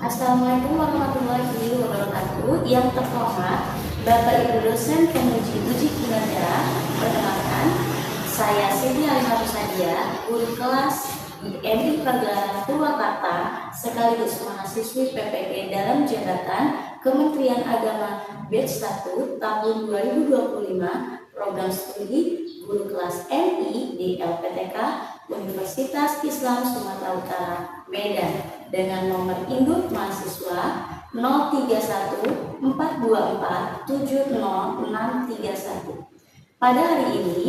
Assalamualaikum warahmatullahi wabarakatuh. Yang terhormat Bapak Ibu dosen penguji uji kinerja, perkenalkan saya Siti Alimah Rusadia, guru kelas di MI Pagelaran Purwakarta sekaligus mahasiswi PPG dalam jabatan Kementerian Agama Batch 1 tahun 2025 program studi guru kelas MI di LPTK Universitas Islam Sumatera Utara, Medan dengan nomor induk mahasiswa 031424700631. Pada hari ini,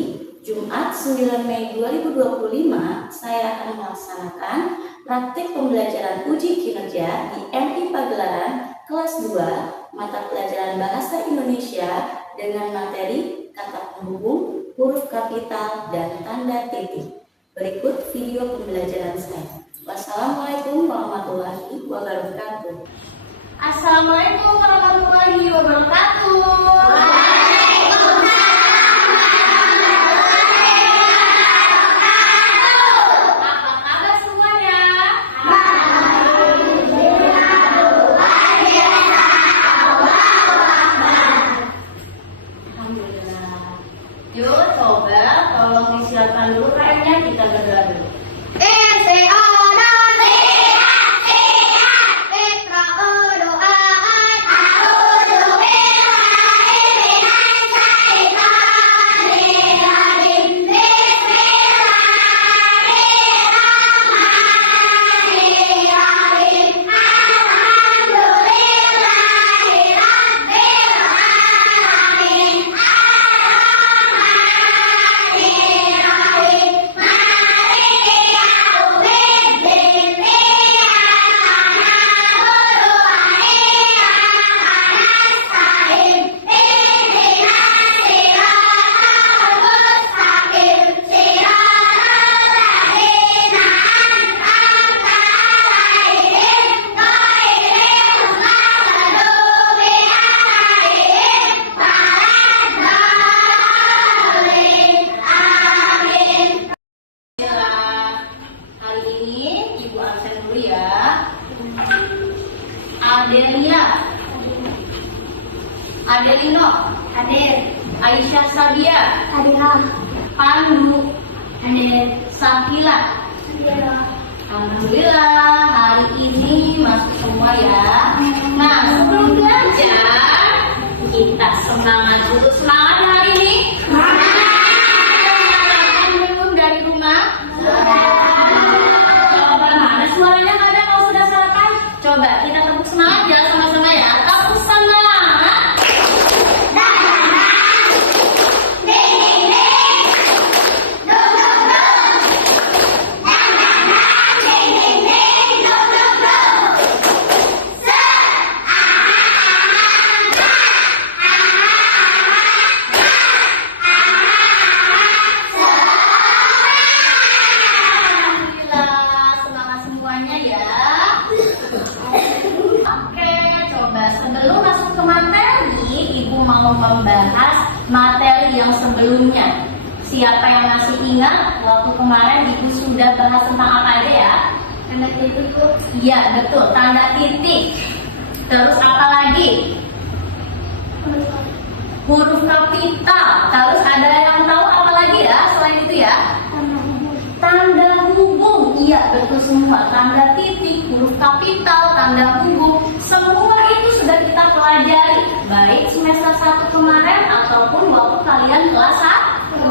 Jumat 9 Mei 2025, saya akan melaksanakan praktik pembelajaran uji kinerja di MI Pagelaran kelas 2 mata pelajaran Bahasa Indonesia dengan materi kata penghubung, huruf kapital, dan tanda titik. Berikut video pembelajaran saya. Wassalamualaikum warahmatullahi wabarakatuh. Assalamualaikum warahmatullahi wabarakatuh. Apa kabar semuanya? Alhamdulillah. Yuk coba tolong disiapkan dulu kainnya, kita berdoa dulu. Adelino, hadir. Aisyah Sabia, hadirah. Pandu, hadir. Sakila, hadirah. Alhamdulillah, hari ini masuk semua ya. Nah, sebelum belajar, kita semangat dulu. Semangat hari ini. Belum dari rumah? Coba mana suaranya nggak ada, kalau sudah sarapan? Coba kita tepuk semangat ya sama-sama ya. Tepuk semangat. Membahas materi yang sebelumnya. Siapa yang masih ingat waktu kemarin Ibu sudah bahas tentang apa aja ya? Tanda titik. Iya, betul, tanda titik. Terus apa lagi? Huruf kapital. Terus ada yang tahu apa lagi ya selain itu ya? Tanda hubung. Iya, betul semua. Tanda titik, huruf kapital, tanda hubung, semua itu sudah kita pelajari, baik semester 1 kemarin ataupun waktu kalian kelas 1.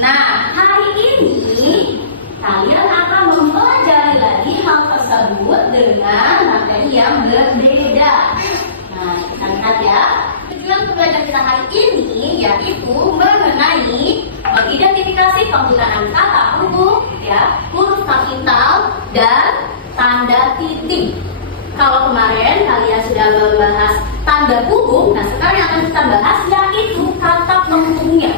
Nah, hari ini kalian akan mempelajari lagi hal tersebut dengan materi yang berbeda. Nah, kita lihat ya. Tujuan pembelajaran kita hari ini yaitu mengenai mengidentifikasi penggunaan kata hubung, ya, huruf kapital dan tanda titik. Kalau kemarin kalian sudah membahas tanda hubung, nah sekarang yang akan kita bahas yaitu kata penghubungnya.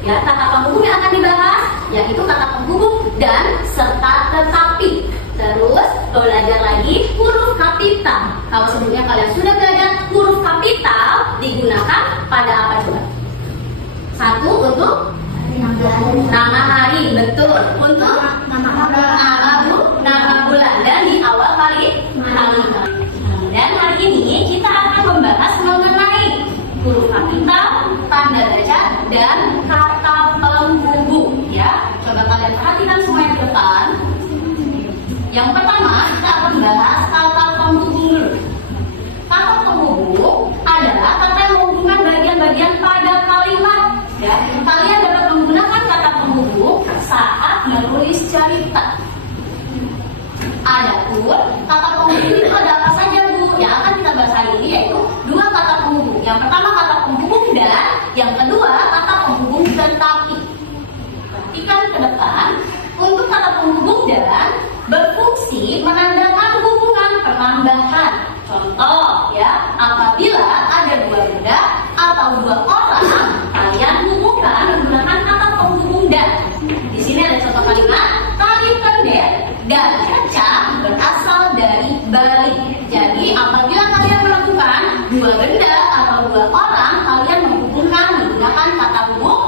Ya, kata penghubung yang akan dibahas yaitu kata penghubung dan serta tetapi. Terus belajar lagi huruf kapital. Kalau sebelumnya kalian sudah belajar huruf kapital digunakan pada apa coba? Satu, untuk nama hari, betul. Untuk nama bulan, dan di awal kali dan kata penghubung ya. Coba kalian perhatikan semua yang di depan. Yang pertama kita akan bahas kata penghubung dulu. Kata penghubung adalah kata yang menghubungkan bagian-bagian pada kalimat ya. Kalian dapat menggunakan kata penghubung saat menulis cerita. Adapun kata penghubung itu ada apa saja Bu? Yang akan kita bahas hari ini yaitu dua kata penghubung. Yang pertama kata penghubung dan yang kedua kata penghubung tetapi. Perhatikan ke depan. Untuk kata penghubung dan berfungsi menandakan hubungan penambahan. Contoh ya, apabila ada dua benda atau dua orang, kalian hubungkan menggunakan kata penghubung dan. Di sini ada contoh kalimat tali pendek dan cecak berasal dari balik. Jadi apabila kalian melakukan dua benda atau dua orang, kalian menghubungkan menggunakan kata hubung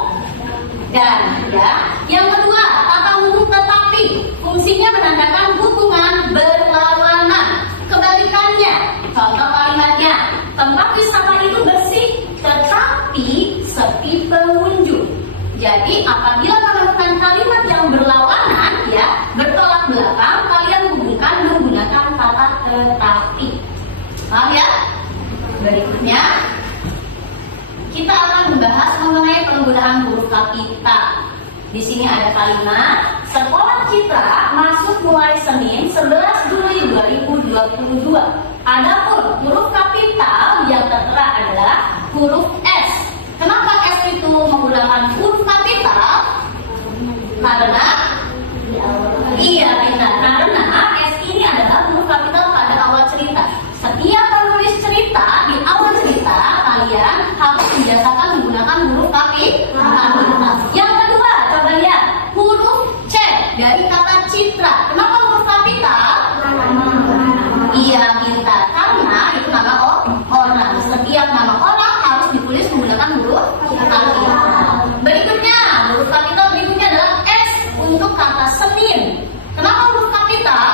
dan ya. Yang kedua, kata hubung tetapi fungsinya menandakan hubungan berlawanan. Kebalikannya, contoh kalimatnya, tempat wisata itu bersih tetapi sepi pengunjung. Jadi apabila menemukan kalimat yang berlawanan ya, bertolak belakang, kalian hubungkan menggunakan kata tetapi. Paham ya? Berikutnya kita akan membahas mengenai penggunaan huruf kapital. Di sini ada kalimat sekolah Citra masuk mulai Senin 11 Juli 2022. Adapun huruf kapital yang tertera adalah huruf S. Kenapa S itu menggunakan huruf kapital? Karena karena S ini adalah huruf kapital pada awal cerita. Setiap penulis cerita di awal cerita kalian harus membiasakan menggunakan huruf kapital. Yang kedua, coba lihat huruf C dari kata Citra. Kenapa huruf kapital? Iya, Minta. Karena itu nama orang. Setiap nama orang harus ditulis menggunakan huruf kapital. Berikutnya, huruf kapital berikutnya adalah S untuk kata Senin. Kenapa huruf kapital?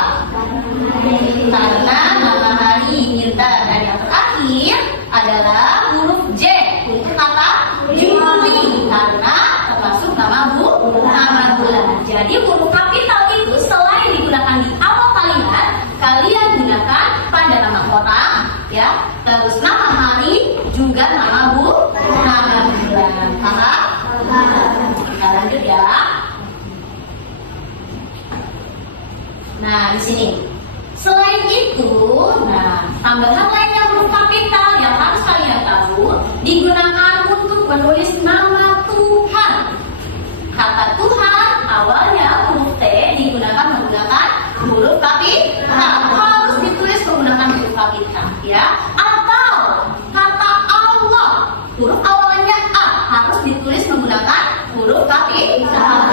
Karena nama hari Minta. Dan yang terakhir adalah huruf J untuk kata Juli karena termasuk nama bulan. Jadi huruf kapital itu selain digunakan di awal kalimat, kalian gunakan pada nama orang, ya, terus nama hari juga nama bulan. Paham? Kita lanjut ya. Nah, di sini. Selain itu, tambahan lainnya huruf kapital yang harus kalian tahu digunakan untuk menulis nama Tuhan. Kata Tuhan awalnya huruf T digunakan menggunakan huruf kapital. Harus ditulis menggunakan huruf kapital, ya. Atau kata Allah huruf awalnya A harus ditulis menggunakan huruf kapital.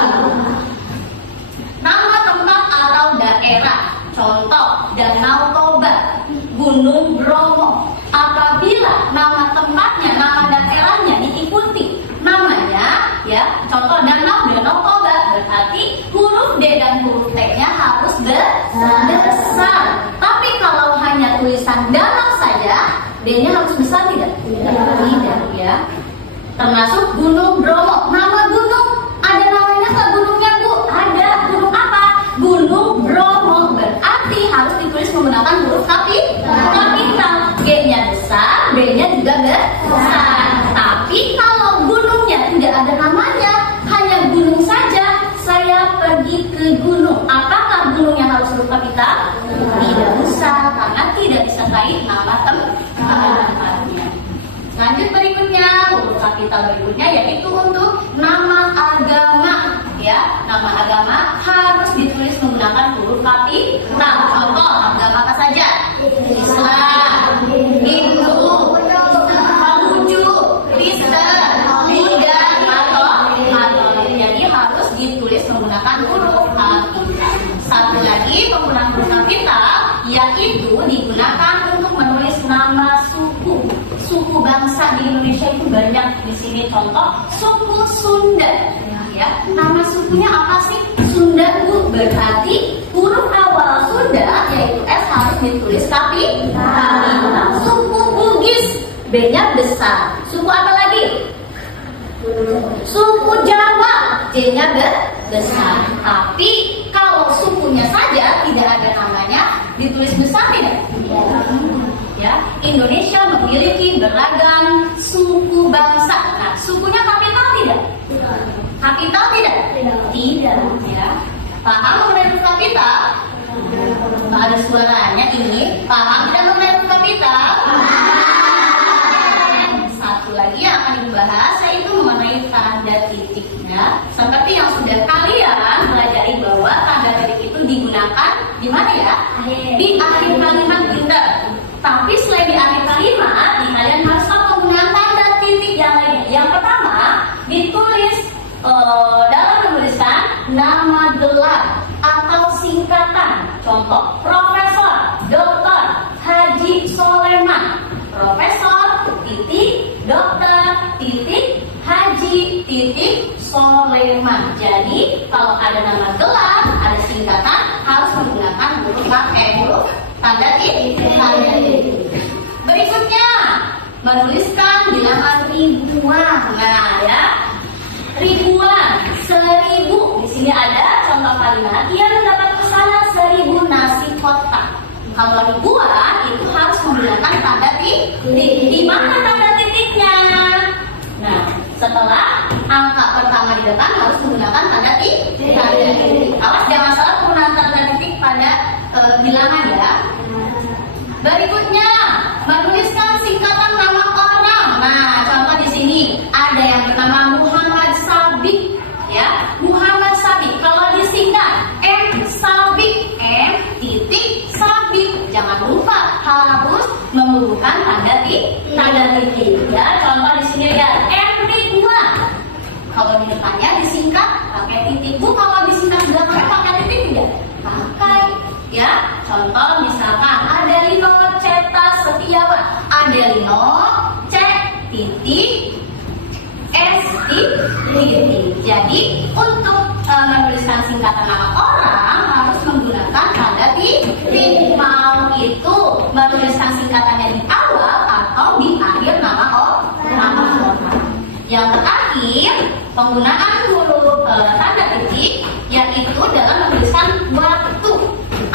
Nama tempat atau daerah. Contoh, Danau Toba, Gunung Bromo. Apabila nama tempatnya, nama daerahnya diikuti namanya, ya, contoh Danau Toba, berarti huruf D dan huruf T-nya harus besar. Tapi kalau hanya tulisan danau saja, D-nya harus besar tidak? Tidak, ya. Termasuk Gunung Bromo. Nama gunung ada namanya nggak gunungnya Bu? Ada. Gunung apa? Gunung Bromo. Berarti harus ditulis menggunakan huruf kapital. G-nya besar, D-nya juga besar. Tapi kalau gunungnya tidak ada namanya, hanya gunung saja, saya pergi ke gunung. Apakah gunungnya harus huruf kapital? Tidak usah, karena tidak disertai nama tempatnya. Lanjut berikutnya, huruf kapital berikutnya yaitu untuk nama agama, ya. Nama agama harus ditulis menggunakan huruf kapital. Contoh, agama apa saja? Islam, Hindu, Konghucu, Kristen, Buddha, atau jadi harus ditulis menggunakan huruf kapital. Satu lagi penggunaan huruf kapital yaitu digunakan untuk menulis nama suku. Suku bangsa di Indonesia itu banyak. Di sini contoh suku Sunda, ya. Nama sukunya apa sih? Sunda Bu. Berarti huruf awal Sunda yaitu S harus ditulis kapital. Suku Bugis, B-nya besar. Suku apa lagi? Suku Jawa, J-nya besar. Tapi kalau sukunya saja tidak ada namanya, ditulis besar tidak? Ya, Indonesia memiliki beragam suku bangsa. Nah, sukunya kapital tidak? Kapital tidak? Tidak. Ya. Paham mengenai huruf kapital? Nggak ada suaranya ini. Paham tidak mengenai huruf kapital? Satu lagi yang akan dibahas yaitu mengenai tanda titiknya. Seperti yang sudah kalian pelajari bahwa tanda titik itu digunakan di mana ya? Di akhir kalimat kita. Tapi selain di akhir kalimat, kalian harus menggunakan tanda titik yang lainnya. Yang pertama, ditulis dalam menuliskan nama gelar atau singkatan. Contoh, Profesor Dr. Haji Soleman. Profesor titik Dr. titik Haji titik Soleman. Jadi kalau ada nama gelar, ada singkatan, harus menggunakan huruf tanda titik. Berikutnya, menuliskan bilangan ribuan. Nah ya, ribuan, 1000. Di sini ada contoh kalimat, ia mendapat pesanan 1000 nasi kotak. Kalau ribuan itu harus menggunakan tanda titik. Di mana tanda titiknya? Nah, setelah angka pertama di depan harus menggunakan tanda titik. Awas jangan salah penggunaan tanda titik pada bilangan ya. Berikutnya, menuliskan singkatan nama orang. Nah, contoh di sini ada yang bernama Muhammad Sabik, ya. Muhammad Sabik. Kalau disingkat M Sabik, M titik Sabik. Jangan lupa harus menggunakan tanda titik. Ya, contoh di sini ya M Ridwan. Kalau di depannya disingkat pakai titik. Bu, kalau disingkat belakangnya pakai titik tidak? Pakai. Ya, contoh misalkan ada Lino Ceta Setiawan, ada Lino C titik S titik. Jadi untuk menuliskan singkatan nama orang harus menggunakan tanda titik. Mau itu menuliskan singkatannya di awal atau di akhir nama orang. Yang terakhir, penggunaan huruf tanda titik yaitu dalam menuliskan waktu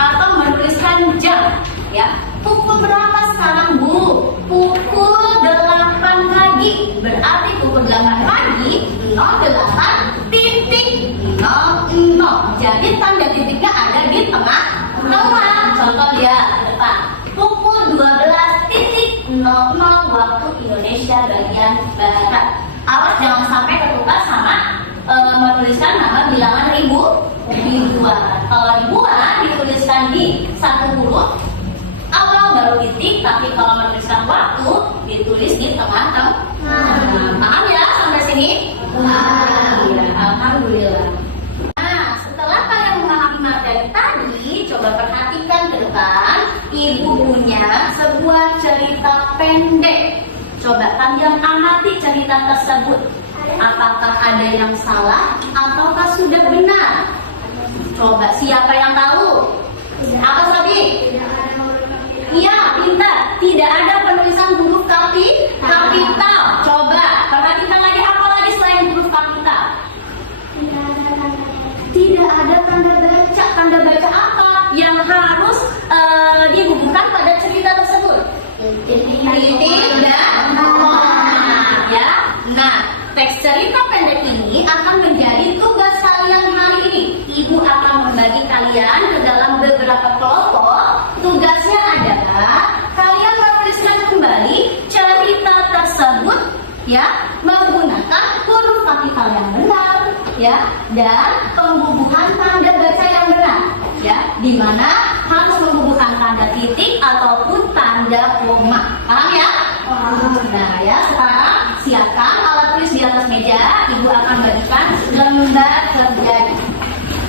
atau menuliskan jam. Ya, pukul berapa sekarang Bu? Pukul 8 pagi. Berarti pukul 8 pagi 08.00. Jadi tanda titiknya ada di tengah. Contoh dia depan. Pukul 12.00 waktu Indonesia bagian barat. Awas jangan sampai ketukar sama menuliskan nama bilangan ribuan. Kalau ribuan dituliskan di satu huruf awal baru titik, tapi kalau menuliskan waktu ditulis di tengah. Paham ya sampai sini? Ya, alhamdulillah. Nah, setelah kalian memahami materi tadi, coba perhatikan ke depan. Ibu punya sebuah cerita pendek. Coba kalian amati cerita tersebut. Apakah ada yang salah ataukah sudah benar? Coba siapa yang tahu? Apa tadi? Iya, pintar. Tidak ada penulisan huruf kapital. Coba perhatikan lagi, apa lagi selain huruf kapital? Tidak ada tanda baca. Tanda baca apa yang harus dihubungkan pada cerita tersebut? Titik dan koma. Ya. Nah, teks cerita pendek ini akan menjadi tugas kalian hari ini. Ibu akan membagi kalian ke dalam beberapa kelompok. Tugasnya adalah kalian menuliskan kembali cerita tersebut, ya, menggunakan huruf kapital yang benar, ya, dan pembubuhan tanda baca yang benar, ya, di mana harus membubuhkan tanda titik ataupun tanda koma. Paham ya? Nah ya, sekarang siapkan alat tulis di atas meja. Ibu akan bagikan lembar kerja.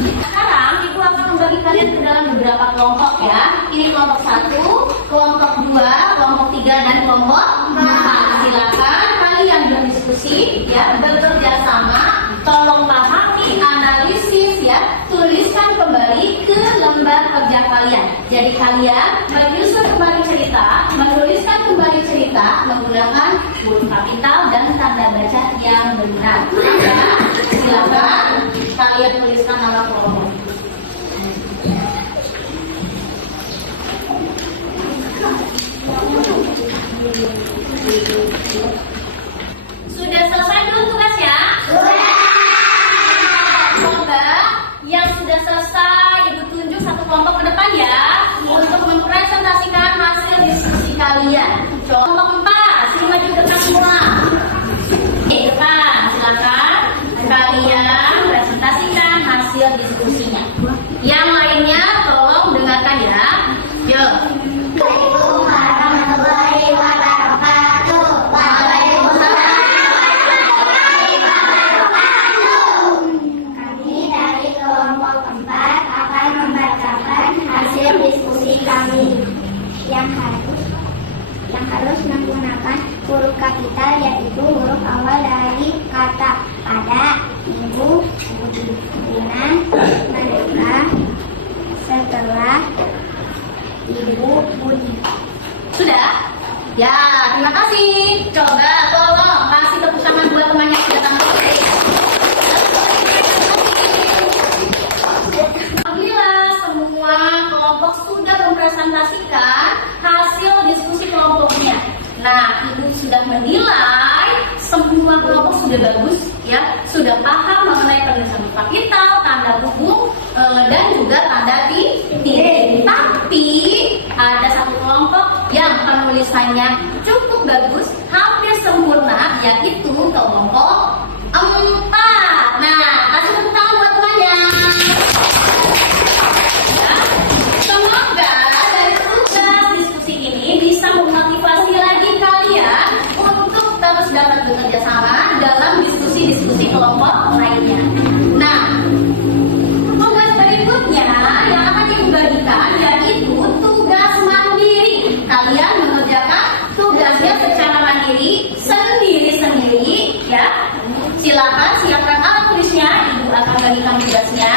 Sekarang ibu akan membagi kalian ke dalam beberapa kelompok ya. Ini kelompok 1, kelompok 2, kelompok 3 dan kelompok 4. Silakan kalian berdiskusi ya, bekerja sama. Tolong pahami, analisis ya, tuliskan kembali ke lembar kerja kalian. Jadi kalian menyusun kembali cerita, menuliskan kembali cerita kita menggunakan huruf kapital dan tanda baca yang benar. Ya, silakan kalian tuliskan nama kelompok. Sudah selesai belum tugasnya? Sudah. Coba yang sudah selesai Ibu tunjuk satu kelompok ke depan ya, untuk mempresentasikan hasil diskusi kalian. Kelompok 4, sini maju ke depan semua. Oke, depan, silakan kalian presentasikan hasil diskusinya. Yang lainnya tolong dengarkan ya. Yuk. Assalamualaikum warahmatullahi wabarakatuh. Kami dari kelompok 4 akan membacakan hasil diskusi kami yang harus menggunakan huruf kapital, yaitu huruf awal dari kata pada, ibu, dengan, mereka, setelah, ibu, budi. Sudah? Ya, terima kasih. Coba tolong kasih tepuk tangan buat temannya yang sudah tampil. Alhamdulillah semua kelompok sudah mempresentasikan hasil diskusi kelompoknya. Nah, Ibu sudah menilai semua kelompok sudah bagus ya, sudah paham mengenai penulisan kapital, tanda hubung, dan juga tanda titik. Tapi ada satu kelompok yang penulisannya cukup bagus, hampir sempurna, yaitu kelompok 4. Nah, kasih tepuk tangan buat temannya. Ya, semoga dari tugas diskusi ini bisa memotivasi lagi kalian untuk terus dapat bekerja sama dalam diskusi-diskusi kelompok lainnya. Nah, tugas berikutnya yang akan dibagikan yaitu tugas mandiri. Kalian mengerjakan tugasnya secara mandiri, sendiri-sendiri ya. Silakan siapkan alat tulisnya, Ibu akan bagikan tugasnya.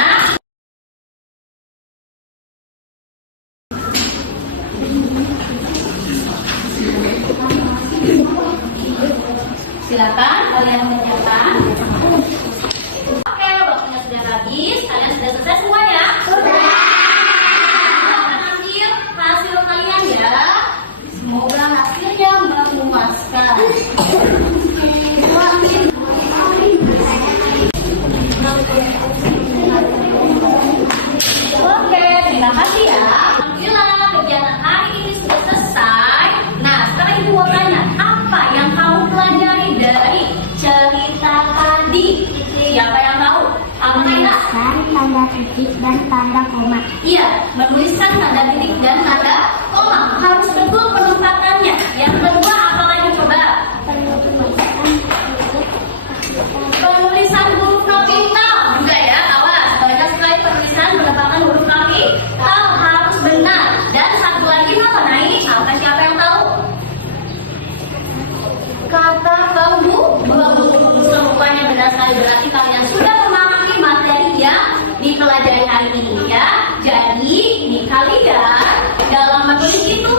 Silakan kalian menyiapkan. Oke, waktunya sudah habis. Kalian sudah selesai semuanya? Sudah. Ambil hasil kalian ya. Semoga hasilnya memuaskan. Oke, terima kasih ya. Alhamdulillah kegiatan hari ini sudah selesai. Nah, sekarang Ibu mau tanya, apa yang kamu pelajari dari cerita tadi? Siapa yang tahu? Menuliskan tanda titik dan tanda koma. Iya, menuliskan tanda titik dan tanda koma. Harus betul penempatannya. Yang kedua, apa lagi coba? Penulisan huruf kapital juga ya, awas. Banyak sekali penulisan penempatan huruf kapital harus benar. Dan satu lagi mengenai apa, siapa yang tahu? Kata penghubung. Semuanya benar sekali, berarti kalian sudah memahami materi yang dipelajari hari ini ya. Jadi, ini kalian dalam menulis itu